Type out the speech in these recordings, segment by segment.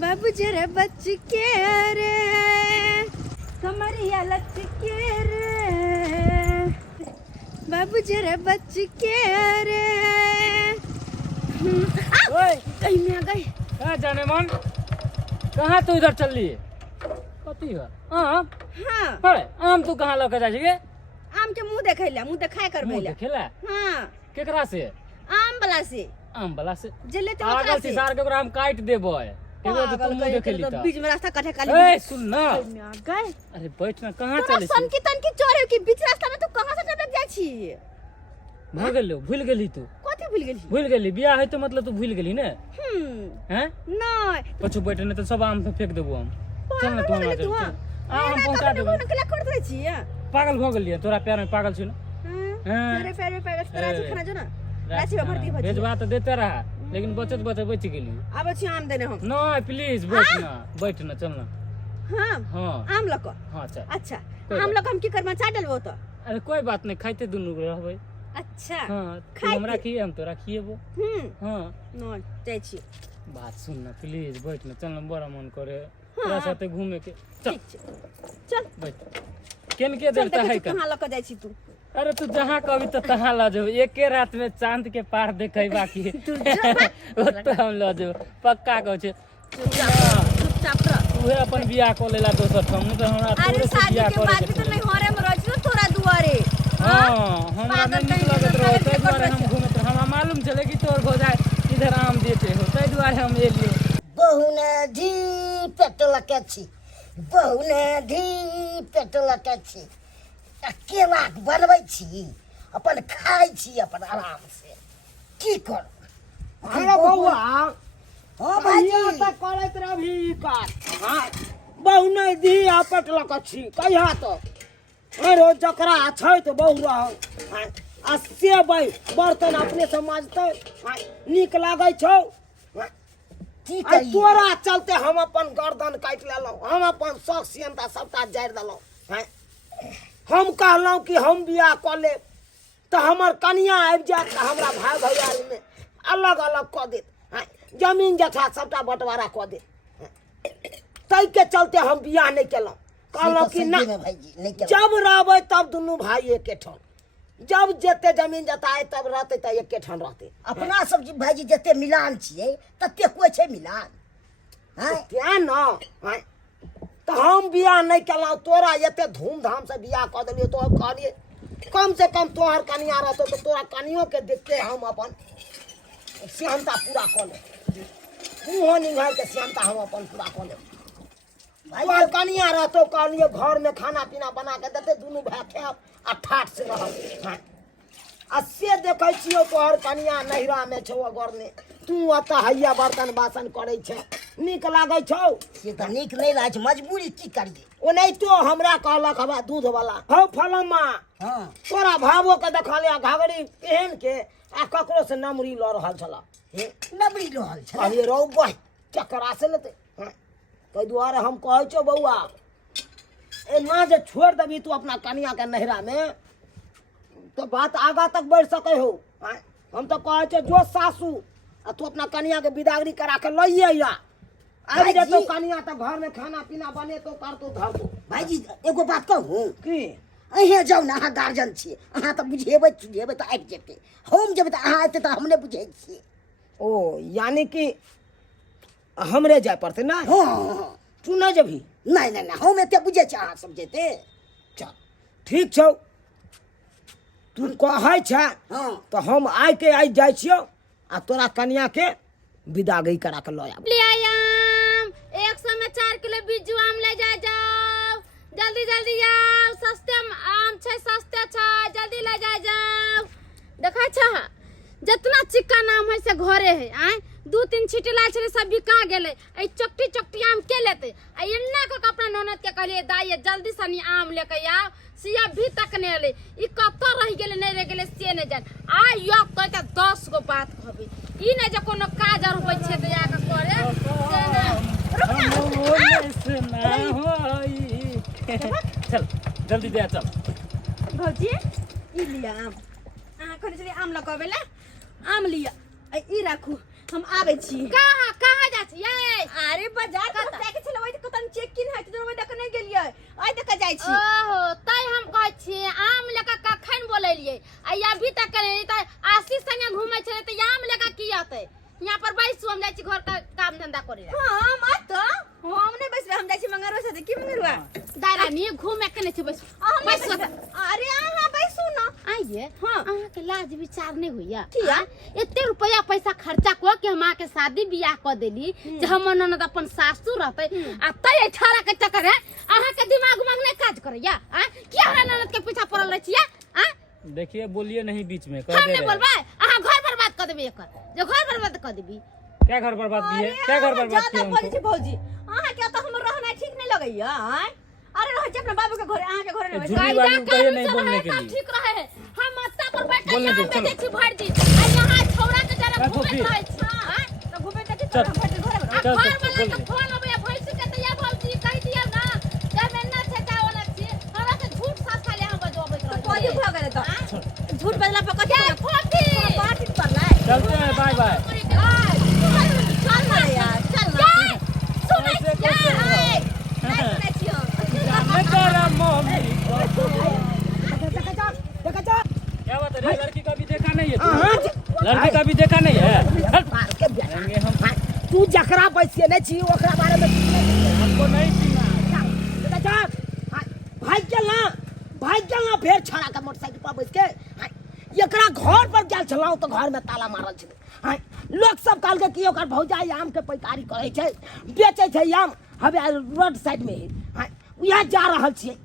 बाबू जरा बच के रे कमरिया लच के रे बाबू जरा बच के रे कहीं में आ गई। कहाँ जाने मन कहाँ तू इधर चल रही है कथी है आम हाँ अरे आम तू कहाँ लौके जा छिके आम के मुंह देखैला मुंह देखाय करबैला देखेला हाँ केकरा से आम वाला से आम वाला से जले तो आगल से सिसार के ओकरा हम काट देबो है केकरा तो तू मुंह देखेली त बीच में रास्ता काटे काली ए सुन ना में आ गए। अरे बैठ ना कहाँ तोरा चले सन की तन की चोरे की बीच रास्ता में तू कहां से टपक जाय छी भाग गेलो भूल गेली तू कथि भूल गेली भूल गेली बियाह है तो मतलब तू भूल गेली ने हैं नहीं पछू बैठे ने तो सब आम पे फेंक देबो हम चल ना तू हमरा चल आम पहुंचा देबो नकला कर दे छी पागल हो गेलिए तोरा प्यार में पागल छी हां अरे पैर रांची खाना जो ना रांची में भर्ती भजी भेजवा तो देते रहा लेकिन बचत बच गेली अब छी आम देने हम नहीं प्लीज बैठ ना चल ना हां हां आम लको हां चल अच्छा आम लको हम की करबा चा डलबो तो अरे कोई बात नहीं खाइते दुनु रहबै अच्छा हां हमरा खिए हम तोरा खिएबो हां न जाय छी बात सुन ना प्लीज बैठ ना चल ना बड़ा मन करे तोरा साथे घूमे के चल चल बैठ केन के देता है कहां लको जाय छी तू अरे तू जहाँ कभी तो तहाँ ला जाओ एके रात में चांद के पार देखे बाकी तो हम ला जाओ पक्का कह छे चुपचाप रह उहे अपन बियाह को लेला दोसर हम तो हमरा अरे तोरे से शादी बियाह के बाद भी करे तो नहीं होरे में रह तोरा दुआरे हां हमरा नहीं लगत रहो तै दुआरे हम घूमत हमरा मालूम चले कि तोर हो जाए इधर आम देते हो तै दुआरे हम एलियो बहुने धी पेट्रोल के छी बहुने धी पेट्रोल के छी अकेला बनबै छी अपन खाइ छी अपन आराम से की कर अरे बौआ हां भाई त करैत रहभी काट हां बहुने दी आपट लक छी कहिया तो अरे जकरा छै तो बहु रह आ से भाई बर्तन अपने से माजतै नीक लागै छौ की आ करी तोरा चलते हम अपन गर्दन काट लेलौ हम अपन शौक सियंता सबटा जारि देलौ हम कहलौं कि हम बियाह क ले तो हमर कनिया आबि जात त हमरा भाई भैयारी में अलग अलग क देत जमीन जथा सबटा बंटवारा क देत तै के चलते हम बियाह नहीं केलौं कहलौं कि ना भाईजी नहीं के जब रहबै तब दुनू भाई एके ठान जब जेते जमीन जता है तब रहते त एके ठान रहते अपना सब जी भाईजी जते मिलान छियै तते कोइ छै मिलान हैं क्या न तो हम बियाह नहीं केलौं तोरा एते धूमधाम से बियाह क देलियो तो अब कहलिए कम से कम तोहर कनिया रहतो तो तोरा कनियो के देख के हम अपन सिहनता पूरा क ले मुँह निघार के सिहनता हम अपन पूरा क ले तोहर कनिया रहतो कहलिए घर में खाना पीना बना के देते दुनू भाई खाब आ ठाठ से रहब आ से देखै छियो तोहर कनिया नहिरा में छौ अगर ने तू अत हैया बर्तन बासन करै छै नीक लागै छौ से त नीक नहीं लाग मजबूरी की करिए ओ नहीं तो हमरा कहलक हवा दूध वाला हौ फलम्मा हां तोरा भावो के देखलिया घाघरी एहन के आ ककरो से नमरी ल रहल छला नबरी रहल छै कहलिए रौ बह चकरा से लेते तै दुआरे हम कहै छौ बौआ ए ना जे छोड़ देबी तू अपना कनिया के नहिरा में तो बात आगा तक बढ़ सकै हो हम तो कहै छौ जो सासू आ तू अपना कनिया के बिदागरी करा के लइए या आबि जतो कनिया तो घर में खाना पीना बने तो करतो धरतो भाईजी एगो बात कहूँ की अहे जाऊ ना अहाँ गार्जियन छियै अहाँ तऽ बुझेबै सुझेबै तऽ आबि जेतै हम जेबै तऽ अहाँ एतै तऽ हम नहि बुझै छियै ओ यानी कि हमरे जाय पड़ते ना हाँ तू नहीं जभी नहीं नहीं नहीं हम एते बुझै छी अहाँ सब जेतै चल ठीक छौ तू कहै छै हाँ तो हम आइ के आइ जाइ छियो आ तोरा कनिया के विदागरी करा के लऽ आब ले आयाम 100 में 4 किलो बिज्जू आम ले जाओ जल्दी जल्दी आओ सस्ते आम छै सस्ते छै जल्दी ले जाओ देखा छ जितना चिक्कन आम है से घरे है आय 2-3 छीटी लाल छले सब बिका गेले ए चकटी चकटी आम के लेते आ एन्ना के अपना ननद के कहलिए दाई जल्दी सनी आम लेके आओ सिया भी तक ने ले ई कत रह गेले नहीं रह गेले से ने जान आ यो कह के 10 गो बात कहबी ई ने जे कोनो काज और होय छै त या के करे रुक ना चल जल्दी दे चल भौजी ई लिया आम अहाँ कहने छलिए आम लगाबेला आम लिया ई राखू हम आबै छी कहाँ कहाँ जा छियै? अरे बाजार धंधा करे हां मत तो हम नहीं बैसबे हम जाइ छी मंगरवा से की मंगरवा दायरा नहीं घूमे के नहीं बस बस अरे हां बैसू ना आइए हां अहाँ के लाज विचार नहीं होइया किया एते रुपया पैसा खर्चा को के हम के शादी बियाह क देली जे हम ननद अपन सासू रहते आ तय 18 के चक्कर है अहाँ के दिमाग उमाग नहीं काज करैया आ किया हमरा ननद के पीछा पड़ल रह छिया आ देखिए बोलिए नहीं बीच में कह हम दे नहीं रहे बोलबे अहाँ घर बर्बाद कर देबे एकर जो घर बर्बाद कर देबी क्या घर बर्बाद की है क्या घर बर्बाद की ज्यादा है बोलै हमको? छी भौजी अहाँ के तो हमर रहना ठीक नहीं लगैया अरे रह अपना बाबू के घरे अहाँ के घरे नहीं झूठी वाली को कहिए नहीं बोलने के लिए ठीक रहे है हम मत्ता पर बैठे बोलने दो, यहाँ चलो। बेचे छी भर दी आ यहाँ छौड़ा के जरा रखो घूमे फिर। रहे छी हां तो घूमे तक चल। हम घर घरे आ चल, घर चल, वाला बोल के दे। फोन अबे भैंस के त या बोलती कह दिया ना जब मैं ना छटा वाला छी हमरा के झूठ साथ खाली हम बजबैत रहे कोई भ गेले तो झूठ बजला पर कथि क्या खोटी पार्टी पर लाए चलते हैं बाय बाय चल ना यार चल ना सुनै ऐसे क्या कैसे हो? नहीं सुनै छियो मैं तेरा मम्मी देखा जा क्या बात है रे, लड़की का भी देखा नहीं है हाँ, तू लड़की का भी देखा नहीं है हट। मार के बेटा आएंगे हम तू जकरा बैसे नहीं छी ओकरा बारे में हमको नहीं सुना देखा जा भाई चलना फिर छड़ा के मोटरसाइकिल पर बैस के एकरा घर पर गेल छलौ तो घर में ताला मारल छलै लोग सब कहल कि ओकर भौजाई आम के पैकारी करे छै बेचे छै आम हवे रोड साइड में उहाँ जा रहल छियै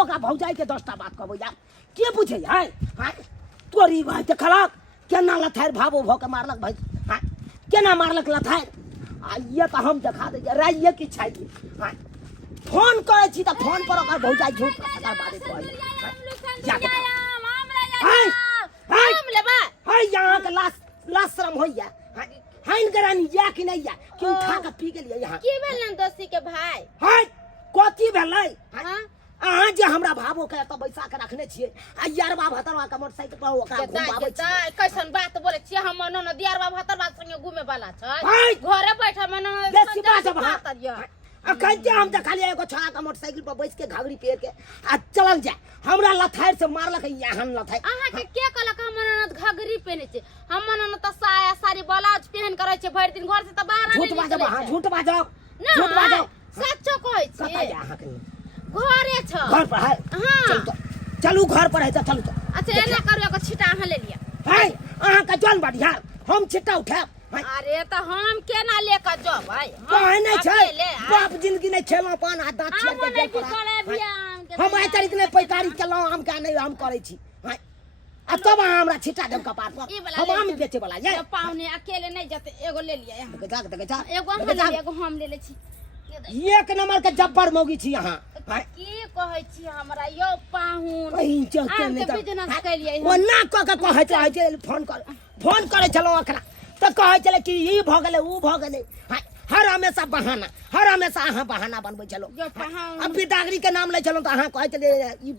ओकरा भौजाई के 10टा बात कहबो यार के बुझे है तोरी भाई के खराब केना लथार भावो भ के मारलक भाई केना मारलक लथार आ ये तो हम देखा दे राइए की छै की फोन करे छी त फोन पर ओकर भौजाई झूठ तकर बारे कहै जा के हम लेबा हाय यहाँ के लाश शर्म होइया हाइन करानी या कि नहीं या कि उठा के पी गेलिए यहाँ की भेल न दोस्ती के भाई हाय कथी भेलै हां अहाँ जे हमरा भावो के त बैसा के रखने छियै आ यारबा भतरवा के मोटरसाइकिल पर ओकरा घुमाबै छी कैसन बात बोले छी हम न दियारबा भतरवा संगे घूमे वाला छै हाय घरे बैठा मन बेसी बात अब अखन जे हम देखलिए एगो छोरा के मोटरसाइकिल पर बैस के घाघरी पेर के आ चलल जाए हमरा लथार से मारलक यहाँ लथार अहाँ के कहलक हम ननद घघरी पहने छै हम ननद त साया साड़ी ब्लाउज पहन के रहे छै भरि दिन घर से त बाहर झूठ बाजब हाँ झूठ बाजब ना झूठ बाजब सच्चो कहै कतऽ छी जा अहाँ के घरे छ घर पर है हां चलू तो चलू घर पर है तो चलू तो अच्छा एना करू एगो छिटा अहाँ ले लिया है अहाँ के जन बढ़िया हम छिट्टा उठाब अरे त हम केना लेकर जबै कहे नहीं छै बाप जिंदगी नहीं खेलो पान आ दांत छेड़ के नहीं गेल करे पड़ा बियान के हम आइ तारीख ने पैकारी केलौ हम का नहीं हम करे छी आ तब अहाँ हमरा छिट्टा देब कपार पर हम आम बेचे वाला ये ये पाहुने अकेले नहीं जते एगो ले लिया यहाँ देख जा एगो हम ले लिया एगो हम ले ले छी एक नंबर के जब्बर मौगी छी अहाँ की कहै छी हमरा यो पाहुन कहीं चलते आम नहीं के बिजनेस कैलियै ओ ना क के कहै छै फोन करे छलौ ओकरा त कहै छले कि ई भ गेलै ऊ भ गेलै हर हमेशा अहाँ बहाना बनबै छलौ जो पाहुन अब बिदागरी के नाम ले चलो तो अहाँ कहै छले ई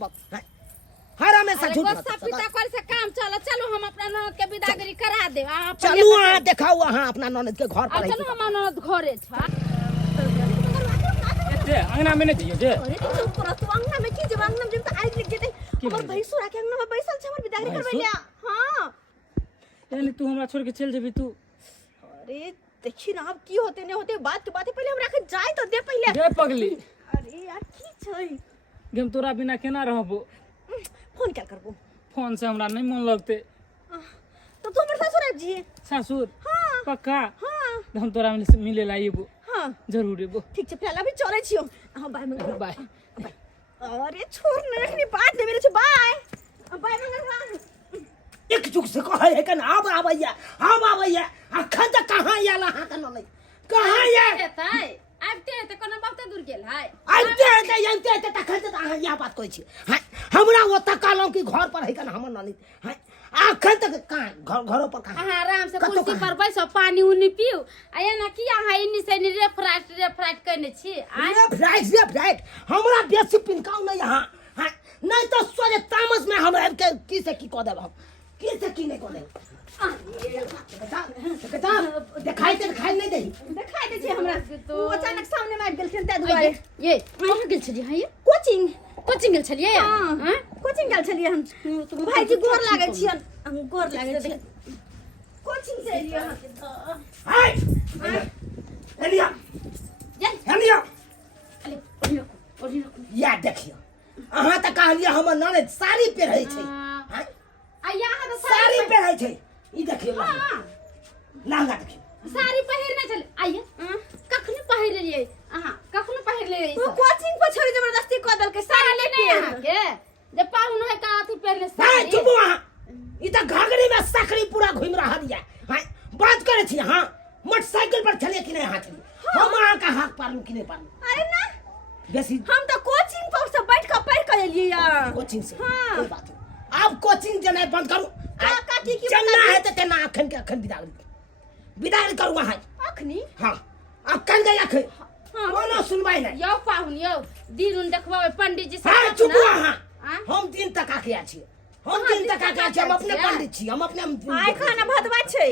हर हमेशा झूठ गोस्सा पिता कर से काम चलो चलो हम अपना ननद के विदागरी करा देब अहाँ चलू अहाँ देखाऊ अहाँ अपना ननद के घर पर चलो हम ननद घरे छ एते अंगना में नहीं दियो जे अरे तू चुप कर तू अंगना में की जब अंगना में जब आइ लिख जेते हमर भैंसुरा के अंगना में बैसल छ हमर बिदागरी करबै लिया हां यानी तू हमरा छोड़ के चल जेबी तू अरे देखी ना अब की होते नहीं होते बात तो बात पहले हमरा के जाय तो दे पहले जे पगली अरे यार की छै हम तोरा बिना केना रहबो फोन क्या करबो फोन से हमरा नहीं मन लगते तो तू हमर ससुर जी ससुर हां पक्का हां हम तोरा मिले लाइबो हां जरूर एबो ठीक छै पहले अभी चले छियो हां बाय मंगल बाय अरे छोड़ ना एखनी बात दे मेरे से बाय बाय मंगल एक चुक से कहै है कन अब आबैया अखन तक कहाँ आयल अहाँ के ननद कहाँ आयल हेतै आबते हेतै कोनो बात दूर गेल है आइते तखन तक अहाँ यह बात कहै छी हमरा ओतऽ कहलौ कि घर पर है कन हमर ननद अखन तक कहाँ घरों पर कहाँ अहाँ आराम से कतौ कुर्सी कहाँ? पर बैसो पानी उनी पियो आ एना की अहाँ इन्नी से रेफ्राइट करने छी फ्राइट हमरा बेसी पिनकाउ नहीं यहाँ नहीं तो सोचे तामस में हम के की से की कह देब हम की से की नहीं कह देब दिखाई नहीं दही देखाई दे छै हमरा तो- वो अचानक सामने में आबि गेलखिन तै दुआरे ये कहाँ गेल छलियै हाँ ये कोचिंग कोचिंग गेल छलियै हां हाँ कोचिंग गेल छलियै हम भाईजी गोर लागै छियन हम गोर लागै छियन कोचिंग से एलियै हाय देखियो अहाँ त कहलिए हमर ननद साड़ी पहिरै छै हैं? आ यहाँ तो साड़ी पहिरै छै ई देखियो लहंगा देखियो साड़ी पहिर नहीं चले आइए कखनी पहिर लिए अहाँ कखनी पहिर ले वो कोचिंग पर छोरी जबरदस्ती क दल के साड़ी ले नहीं यहाँ के जब पाहुन है का अथी पहले हैं साड़ी चुप वहाँ ई त घाघरी में सकरी पूरा घूम रहल है हैं बात करे छी हां मोटरसाइकिल पर चले कि नहीं हाथ हम अहाँ का हाथ पारलू कि नहीं पारलू अरे ना बेसी हम तो कोचिंग पर से बैठ के पढ़ के लिए यार कोचिंग से हाँ। कोई बात नहीं अब कोचिंग जेनाइ बंद करू का की चलना है तो तेना अखन के अखन विदाई करू वहाँ अखनी हाँ अब कल गई अखन कोनो सुनवाई नहीं यो पाहुन यो दिन उन देखबावे पंडित जी से हाँ चुप वहाँ हाँ? हम दिन तक आके छी हम दिन तक आके छी हम अपने पंडित छी हम अपने आइ खाना भदवा छै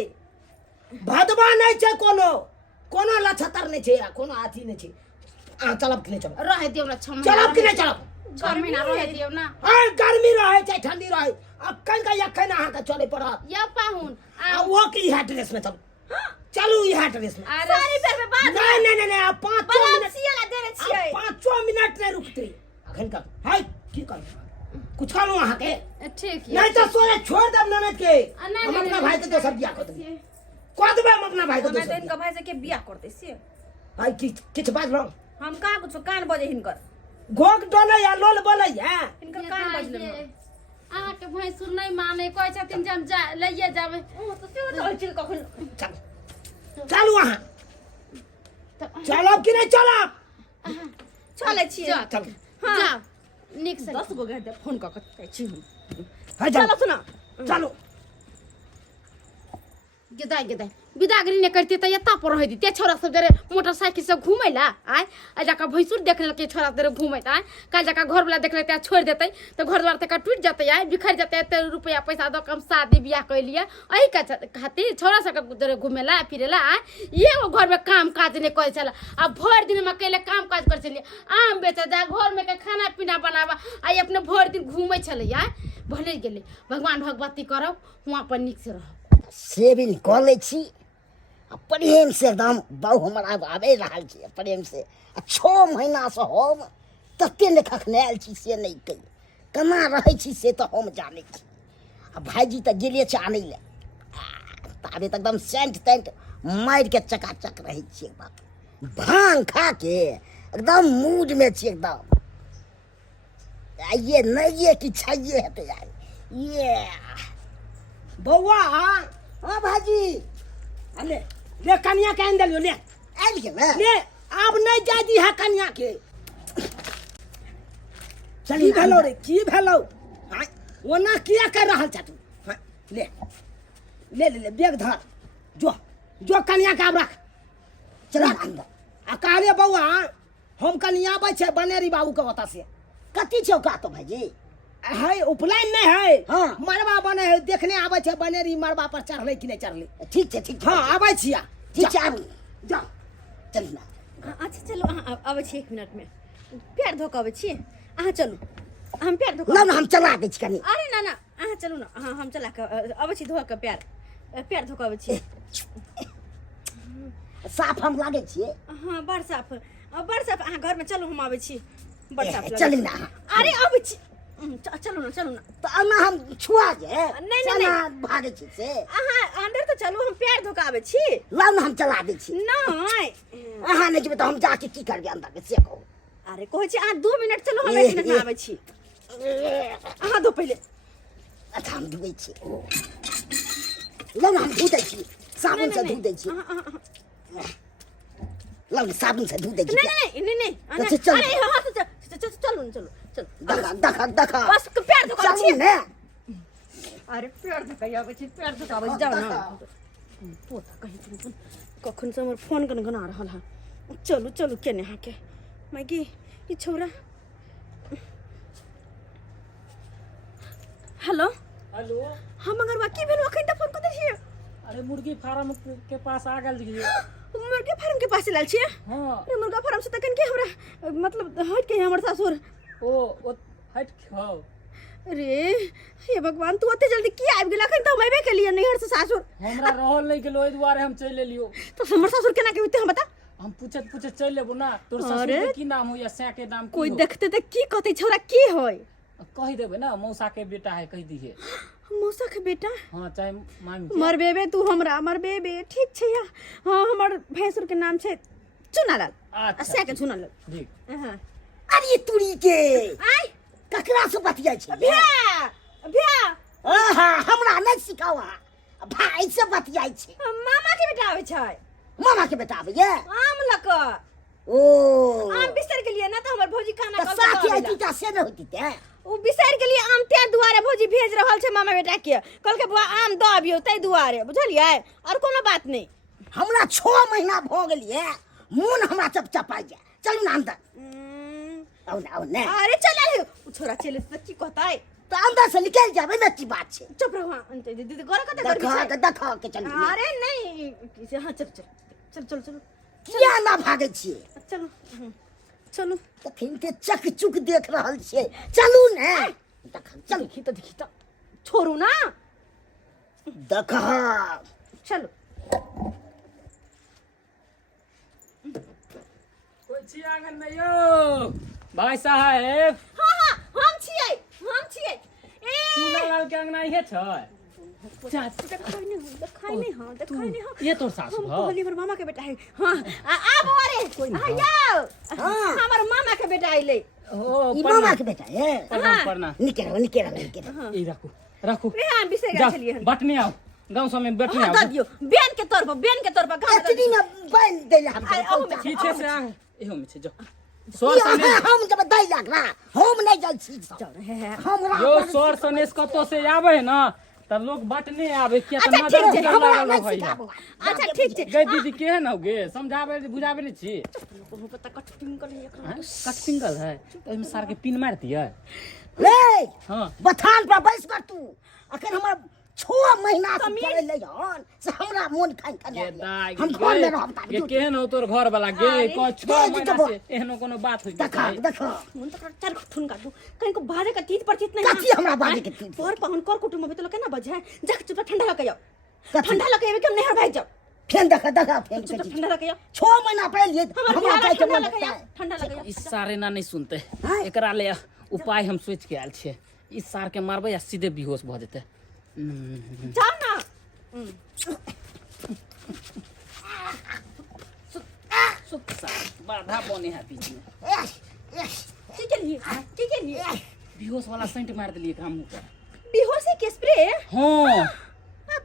भदवा नहीं छै कोनो लछतर नहीं छै कोनो अथी नहीं छै आ चलब कि नहीं चलब रह दियो ना 6 चलब कि नहीं चलब 6 महीना रह दियो ना हाँ गर्मी रहे चाहे ठंडी रहे अखन का अखन अहाँ के चले पड़त यो पाहुन आ वो की इहा ड्रेस में चलू इहा ड्रेस में अरे साड़ी पहनबे बाद नहीं अब 5 मिनट बलासिया देने छियै 5 मिनट नहीं रुकते अखन का हाय की कर कुछ करो वहाँ के ठीक है नहीं तो सोए छोड़ दब ननद के नहीं, हम नहीं, अपना नहीं, भाई के दोसर बियाह कर देंगे कह देबे हम अपना भाई के हमरा दोसर दिन का भाई से के बियाह करते से भाई किछ बात रहो हम का कुछ कान बजे हिनकर घोक डोले या लोल बोले है हिनकर कान बजले अहाँ के भैंसुर नहीं माने कोई छथिन जे हम जा लइए जावे ओ तो से तो चल कखन चल चल वहाँ चलब कि नहीं चलब चले छियै चल जा निक से 10 गो गए फोन क के कहै छी हम है चलो चलो सुना चलो गदाई विदागरी ने करती त यता पर रह दी ते छोरा सब जरे मोटरसाइकिल से घूमै ला आय आ जाका भैंसुर देख ले के छोरा जरे घूमै आय काल जाका घर वाला देख लेते छोड़ देते तो घर द्वार तक टूट जाते आय बिखर जाते ते रुपया पैसा दो कम शादी बियाह कर लिया एही का खातिर छोरा सब जरे घूमेला फिरेला आय ये वो घर में काम काज नहीं करे चला अब भर दिन में अकेले काम काज कर चली आम बेचे जा घर में के खाना पीना बनावा आई अपने भर दिन घूमै चले आय भले गेले भगवान भगवती करब वहां पर निक से रह सेविंग कर लै छी आ प्रेम से एकदम बहु हमर आब आबे रहल छी प्रेम से 6 महीना से हम तते ने खखनायल छी से नहीं कही केना रहै छी से तो हम जानै छी आ भाईजी तऽ गेले छै आनै ले ताबे तक एकदम सेंट टेंट मारि के चकाचक रहै छी एकदम भांग खा के एकदम मूड में छी एकदम ये नहीं ये कि चाहिए हेतै यार ये बौआ हाँ भाजी ले ले कन्या के अंदर ले आबि गेल ले अब नहीं जा दी है कन्या के की भेलो रे की भेलो हाँ ओना किया कर रहल छ तू हाँ ले ले ले ले बैग धर जो कन्या के अब रख चला अंदर आ कहले बौआ हम कन्या आबै छै बनेरी बाबू के ओतऽ से कथी छौ का तो भाईजी है उपनयन नहीं है हाँ। मरबा बने है देखने आबै छै बनेरी मरबा पर चढ़ले कि नहीं चढ़ले ठीक छै ठीक छै हाँ आबै छिया ठीक छै आबू जा चल ना अच्छा चलो अहाँ आबै छी 1 मिनट में पैर धो के आबै छी अहाँ चलू हम पैर धो ला ना हम चला दै छी कनी अरे ना अहाँ चलू ना अहाँ हम चला के आबै छी धो के पैर धो के आबै छी साफ हम लागे छियै हाँ बड़ साफ अहाँ घर में चलू हम आबै छी बड़ साफ लागै चलू छै। ना अरे आबै छी चलू ना तो अन्ना हम छुआ जे नहीं, चना नहीं। भागे छी से अहाँ अंदर तो चलू हम पैर धो के आबै छी ला ना हम चला दै छी नहीं अहाँ नहीं जेबै तऽ हम जाके की करबै अंदर के से कहू अरे कहै छी अहाँ 2 मिनट चलू हम 1 मिनट में आबै छी अहाँ दो पहिले अच्छा हम धुबै छी ला ना हम धो दै छी साबुन से धो दै छी ला ना साबुन से धो दै छी नहीं अच्छा, चलो। अरे हाँ चलो देखा बस पैर धो के आबै चलू छी ने अरे पैर धो के आबै छी पैर धो के आबै छी जाओ ना पोता कहीं कखन से हमर फोन गनगना रहल है चलू केने हाके मागी ई छोरा हेलो हेलो हम अगर की भेल अखन त फोन कते छियै अरे मुर्गी फार्म के पास आ गेल रहिए मुर्गा फार्म के पास लाल छियै हाँ अरे मुर्गा फार्म से तकन के हमरा मतलब हट के हमर ससुर ओ हट खाओ अरे हे भगवान तू ओते जल्दी की आबि गेल अखन त हम एबे के लिए नैहर से सासुर हमरा रहल नहीं गेलो ओइ दुआरे हम चल एलियो तो हमर ससुर केना के होते हम बता हम पूछत चल लेबो ना तोर ससुर अरे। के की नाम हो या सै के नाम कोई की हो देखते तो की कहते छौरा की होय कह देबे ना मौसा के बेटा है कह दिए मौसा के बेटा हाँ चाहे मामी के। मर बेबे तू हमरा मर बेबे ठीक छै या हाँ हमर भैंसुर के नाम छै चुनालाल अच्छा, से के चुनालाल ठीक हाँ अरे तुरी के आई ककरा से बतियाई छी भ्या भ्या आहा हमरा नहीं सिखावा भाई से बतियाई छी मामा के बेटा आवे छै मामा के बेटा आबे ये आम लक ओ आम बिसर गेलिए ना तो हमर भौजी खाना तो कल साथी के आई ता से न होती ते उ बिसर गेलिए आम ते दुआरे भौजी भेज रहल छै मामा बेटा के कल के बुआ आम द अबियो तै दुआरे बुझलियै और कोनो बात नहीं हमरा 6 महीना भ गेलिए मोन हमरा चपचपा जाय चलू ना अंदर आओ ना अरे चल रे उ छोरा चले त की कहतै तो अंदर से निकल जाबे में की बात छै चुप रहो अंत दीदी गोरा कते देखा के चल अरे नहीं हाँ चल चल चल चल चलो किया ना भागे छिए चलो चलो तखन के चक चुक देख रहल छिए चलू ने चल देखी तो छोड़ू ना देखा चलो कोई छी आंगन में यो भाई साहब हाँ हाँ हम छियै ए चुनालाल के अंगना इहे छै देखाई नहीं हाँ ये तोर सासु हम ह कहली हमर मामा के बेटा है हाँ आब अरे आयो हमर मामा के बेटा आइले ओ ई मामा के बेटा है प्रणाम निकल ई रखू रे हम बिसर जा गेल छलिए बटने आओ गांव सब में बैठने हाँ आओ दऽ दियो बेन के तोर पर गाँव एतनी में बन देला हम पीछे से आ एहो में छै जो सर सने हम जब दै लाग ना हम नहीं जल छी हमरा यो सर सनेस कतो से आवे है ना त लोग बटने आवे किया त अच्छा, नजर ठीक छै, उजर हमरा लागल नहीं है सिखाबो अच्छा ठीक छै गई दीदी केहन होगे समझावे बुझावे नहीं छी कोनो पता कट टिंकल है एकरा कट सिंगल है ओइमे सार के पिन मार दिए ले हां बथान पर बैस कर तू अखन हमर 6 महीना से पहले हन से हमरा मन खान ये कर दाई हम घर में रहब ये केहन हो तोर घर वाला गे को 6 महीना से एहनो कोनो बात होई देखा मन तक चार ठुन काट दू कहीं को बाजे का तीत परचित नहीं कथी हमरा बाजे के तीत? पर पहन कर कुटुम में तो केना बजे है जाके चुप ठंडा लगे जाओ कथी? ठंडा लगे के नहीं हर भाई जाओ फेन देखा फेन चुप के ठंडा लगे जाओ 6 महीना पहले हमरा जाय के मन लगे लगता जाओ है ठंडा लगे जाओ इस सारे ना नहीं सुनते हैं? एकरा ले उपाय हम सोच के आयल छे इस सार के मारबे या सीधे बेहोश भ जेते जाओ ना सुख सार बाधा बने है बीच में की के लिए बेहोश वाला सेंट मार दिलिए काम पर बेहोशी के स्प्रे हां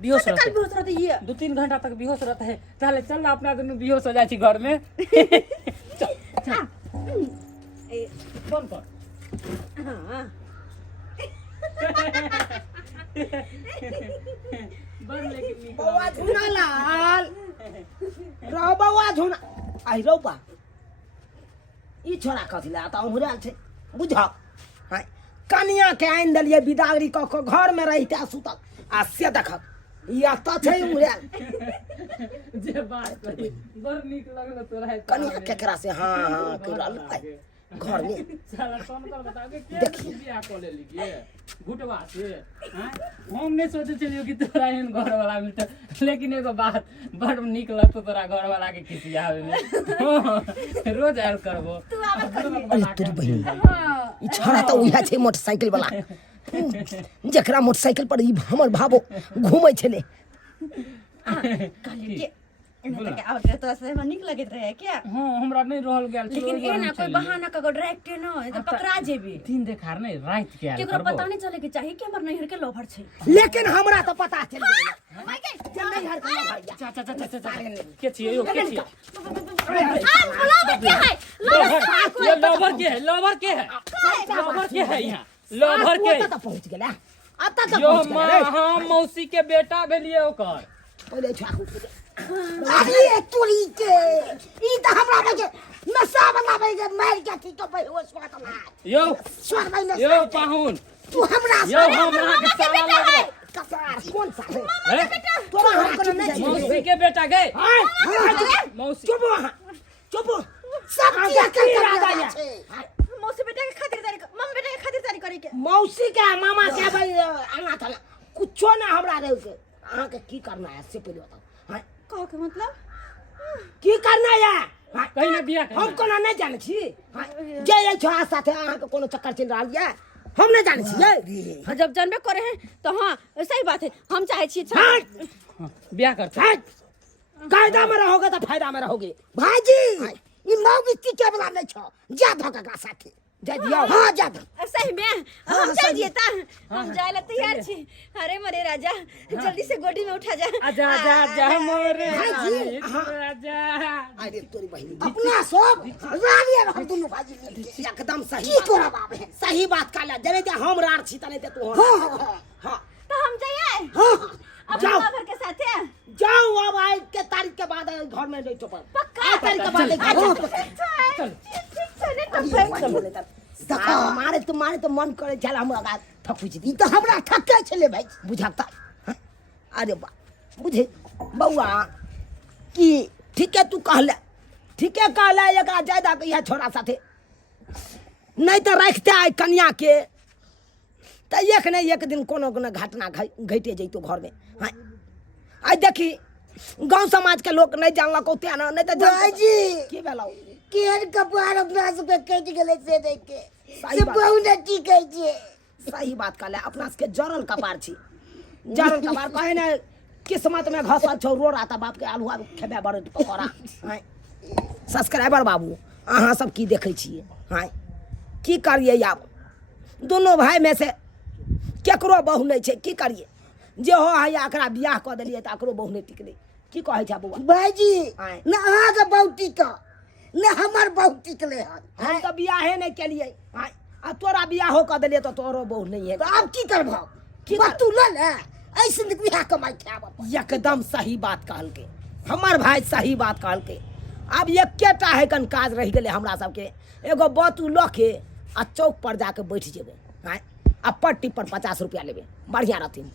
बेहोश कल रहते बेहोश रहते ये 2-3 घंटा तक बेहोश रहता है चले चल ना अपना दोनों बेहोश हो जाए छी घर में चल फोन कर हां बन लेकिन बौआ झुना लाल रहो बौआ झुना आई रहो बा ई छोरा कथी ला त उमरा छै बुझा हां कनिया के आइन दलिए बिदागरी क के घर में रहिता सुतल आ से देखक या त छै उमरा जे बात करी बड़ नीक लगल तोरा कनिया केकरा से हां हां करल घर में साला कौन कर बताओगे क्या बियाह को ले लीजिए घुटवा से हैं हम नहीं सोचे चलियो कि तोरा एहन घर वाला मिलता लेकिन एगो बात बड़ नीक लगतो तोरा घर वाला के खिसियावे में रोज आयल करबो अरे तोरी बहिन ई छोरा त उहा छै मोटरसाइकिल वाला जकरा मोटरसाइकिल पर ई हमर भाबो घुमै छले कहली के एना तक आवत रहे तो से हमरा निक लगत रहे क्या हां हमरा नहीं रहल गेल लेकिन ए ना कोई बहाना कगो डायरेक्ट न तो पकड़ा जेबे दिन देखार नहीं रात के आयल केकरो करबो पता नहीं चले के चाहिए कि हमर नैहर के लोभर छै लेकिन हमरा त पता चल गेल नहीं हर के भैया चा के छिए यो के छिए लोभर के है ये लोभर के है यहाँ लोभर के त पहुंच गेला आता त यो पहुंच गेला हम मौसी के बेटा भेलिए ओकर पहले छाकू अरे तोरी के ई त हमरा लगे नशा बनावे के मार के थी तो बेहोश होत ना यो छोड़ भाई नशा यो पाहुन तू हमरा यो हम अहाँ के साला लगबो कसार कौन सा है हैं? तोरा हम कोनो नहीं मौसी के बेटा गए मौसी चुप वहां चुप सब क्या कर आ जाए मौसी बेटा के खातिरदारी मम्मी बेटा के खातिरदारी करे के मौसी के मामा के भाई आना था कुछो ना हमरा रहे के अहाँ के की करना है से पहले बताओ हां कहो के मतलब की करना है कहीं ना बिया हम कोना नहीं जाने छी जे ये छोरा साथे अहाँ के कोनो चक्कर चल रहल ये हम नहीं जाने छी हाँ, जब जानबे करे हैं तो हाँ सही बात है हम चाहे छी बिया करते कायदा में रहोगे तो फायदा में रहोगे भाजी ई मौगी टीके वाला नहीं छो जा भगका साथे जा दियो हां जा सही में हम चाहिए ता हम जाए ला तैयार छी अरे मरे राजा जल्दी से गोदी में उठा जा आजा आजा आजा मोरे भाई, आजा अरे तोरी बहिनी अपना सब रानी रह दुनु भाजी एकदम सही की तोरा बाप है सही बात कहला जरे ते हम रार छी तने ते तू हां तो हम जाइए हां अपना भर के साथ है जाओ अब आज के तारीख के बाद घर में नहीं चुप पक्का तारीख के बाद मारे तो मन करे चल हम आगा थकुच दी ई तो हमरा ठक्के छले भाई बुझाता अरे बा बुझे बउआ कि ठीक है तू कहले ठीक है कहले एकरा ज्यादा कहिया छोरा साथे नहीं तो रखते आए कन्या के तो एक नहीं एक दिन कोनो कोनो घटना घटे जैतो घर में हाँ आज देखी गांव समाज के लोग नहीं जानलक ओते ना नहीं तो भाजी की भेलौ केर कपार अपना सब कट गेले से देख के सही से बात। बहु न टिकै छै सही बात कहले अपना के जरल कपार छी जरल कपार कहे ना किस्मत में घसल छौ रो रहा था बाप के आलू खेबे बड़ पकौड़ा हाँ सब्सक्राइबर बाबू अहाँ सब की देखे छियै हाँ की करिए आब दोनों भाई में से केकरो बहु नहीं छै की करिए जे हो है एकरा बियाह कऽ देलिए तऽ एकरो बहु नहीं टिकले की कहै छै बउआ भाजी न अहाँ के बहु टिका न हमर बहु टिकले हन हम तो बियाहे नहीं केलिए हाँ आ तोरा बियाहो कऽ देलिए तो तोरो बहु नहीं है तो आब की करबो की बस तू ले ले ऐसे निक बियाह कमाई खाब एकदम सही बात कहलके हमर भाई सही बात कहलके अब एकेटा है कन काज रह गए हमरा सबके एगो बतू लऽ के आ चौक पर जाके बैठ जेबे हाँ आ पट्टी पर 50 रुपया लेबे बढ़िया रहथिन